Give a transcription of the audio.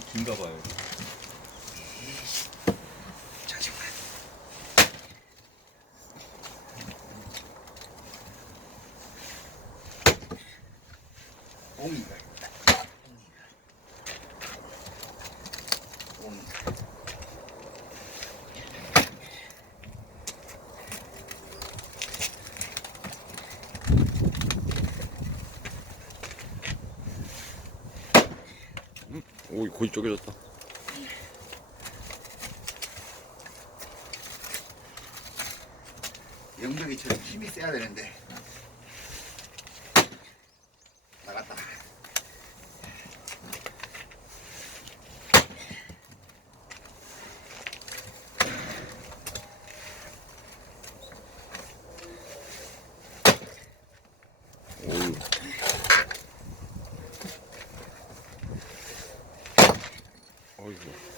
긴가 봐요. 잠시만. 옹이가 있다. 옹이가. 오, 거의 쪼개졌다. 영덕이처럼 힘이 세야 되는데 나갔다. 오, 어이구.